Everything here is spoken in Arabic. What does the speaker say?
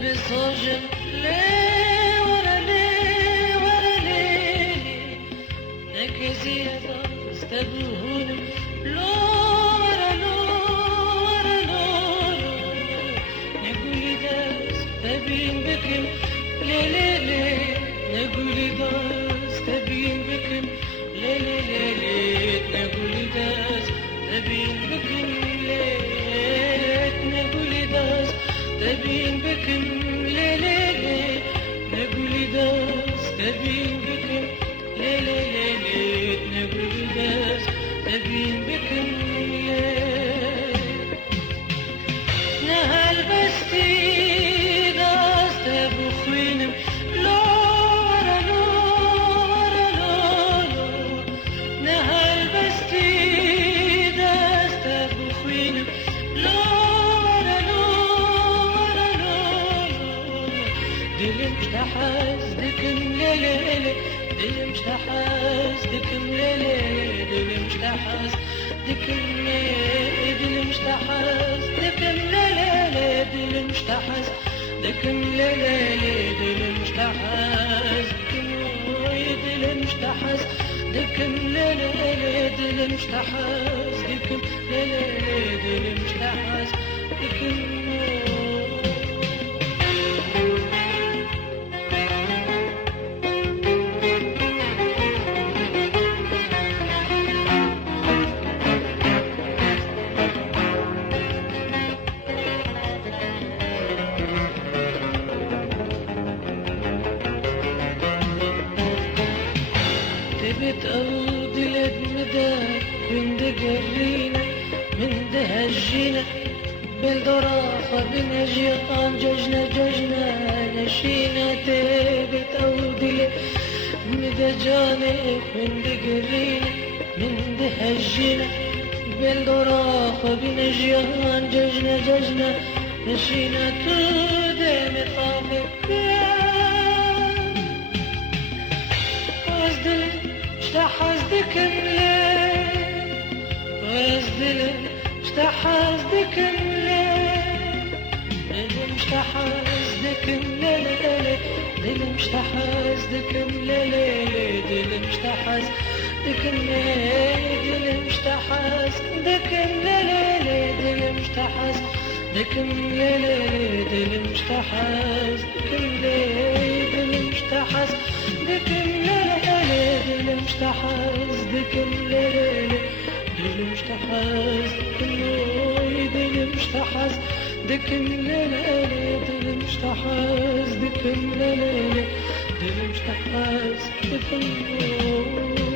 بصوجن لي ورا لي ورا ليلي نكزي استبهون لو ورا لو ورا لو نقولي داس تبين بكم لي لي لي نقولي داس تبين بكم لي لي لي لي نقولي داس تبين بكم ليت نقولي داس تبين بكم لي لي لي نقولي داس تبين بكم لي لي لي لي نقولي داس تبين بكم ليت نهال بستي داس تبو خوينم لو ورا لو ورا لو نهال بستي داس تبو خوينم لو ورا لو ورا لو دلم اشتحاز دكم ليلي دلم اشتحاز دكم ليلي دلم اشتحاز دكم ليلي دلم اشتحاز دكم ليلي دلم اشتحاز دكم ليلي دلم اشتحاز دكم دلم اشتحاز دكم ليلي دلم اشتحاز دكم ليلي دلم اشتحاز دكم تبت أرضي لدمداك من دقرينا من دهجينا بالدراخة بنجيقان ججنا ججنا نشينا تبت أرضي لدمدجانك من دقرينا من دهجينا بالدراخة بنجيقان ججنا ججنا نشينا تودي مطابق اشتحاز دكم ليه وازدلم اشتحاز دكم ليه دلم اشتحاز دكم ليه دلم اشتحاز دكم ليه دلم اشتحاز دكم ليه دلم اشتحاز دكم ليه دلم اشتحاز دكم ليه دلم اشتحاز دكم ليه دلم اشتحاز دكم ليه دلم اشتحاز دكم ليلي دلم اشتحاز دكم ليلي دلم اشتحاز دكم ليلي دلم اشتحاز دكم ليلي دلم اشتحاز دكم